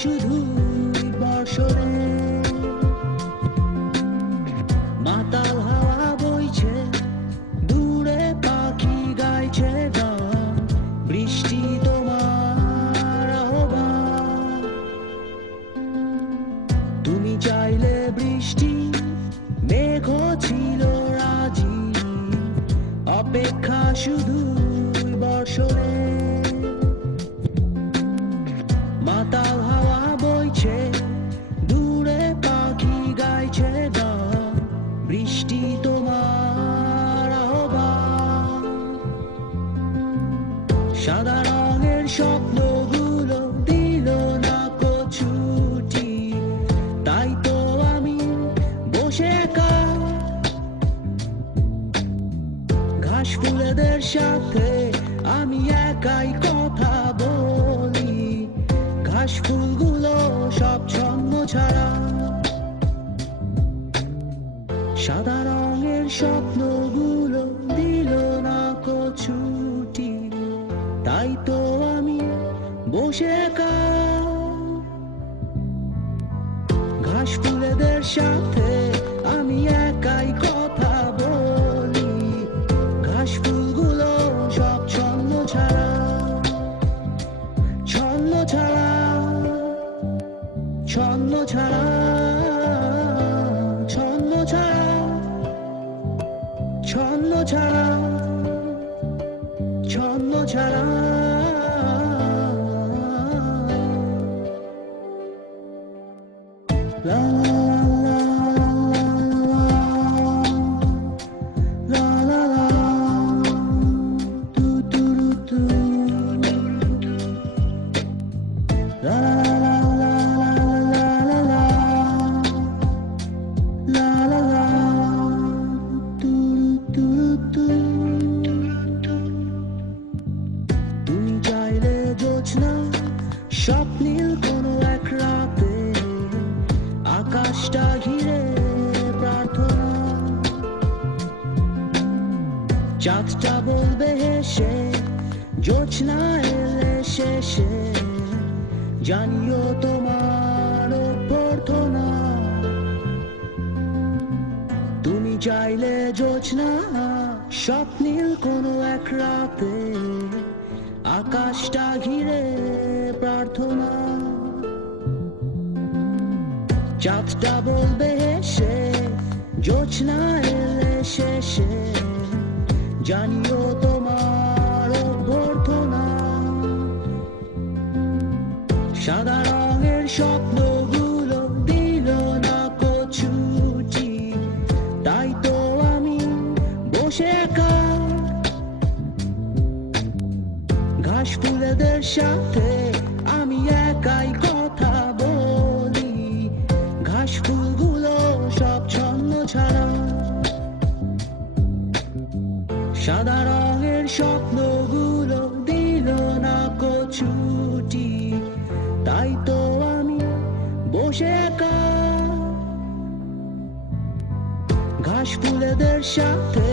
শুধুই বর্ষণে মাতাল হাওয়া বইছে দূরে পাখি গাইছে গান বৃষ্টি তোমার আহ্বান তুমি চাইলে বৃষ্টি মেঘ ছিল রাজি অপেক্ষা শুধুই বর্ষণে মাতাল হাওয়া বইছে দূরে পাখি গাইছে গান বৃষ্টি তোমার আহ্বান সাদা রঙের স্বপ্নগুলো দিল না ছুটি তাই তো আমি বসে একা ঘাস ফুলেদের সাথে আমি একাই কথা বলি ঘাস ফুলগুলো সব ছন্ন ছাড়া সাদা রঙের স্বপ্নগুলো দিল না ছুটি তাই তো আমি বসে একা ঘাস ফুলেদের সাথে আমি একাই কথা বলি ঘাস ফুলগুলো সব ছন্ন ছাড়া ছন্ন ছাড়া ছন্ন ছাড়া ছন্ন ছাড়া ছন্ন ছাড়া ছন্ন ছাড়া la la la la tu tu tu la la la la la la la la tu tu tu তুমি চাইলে জোছনা স্বপ্নীল কোনো এক রাতে আকাশটা ঘিরে প্রার্থনা চাঁদটা বলবে হেসে জোছনা এলে শেষে জানিও তোমার অভ্যর্থনা তুমি চাইলে জোছনা স্বপ্নীল কোনো এক রাতে আকাশটা ঘিরে প্রার্থনা চাঁদটা বলবে হেসে জোছনা এলে শেষে জানিও তোমার অভ্যর্থনা সাদা রঙের স্বপ্নগুলো দিল না ছুটি তাই তো আমি বসে একা ঘাস ফুলেদের সাথে আমি একাই কথা বলি ঘাস ফুলগুলো সব ছন্ন ছাড়া সাদা রঙের স্বপ্নগুলো দিল না ছুটি তাই তো আমি বসে একা ঘাস ফুলেদের সাথে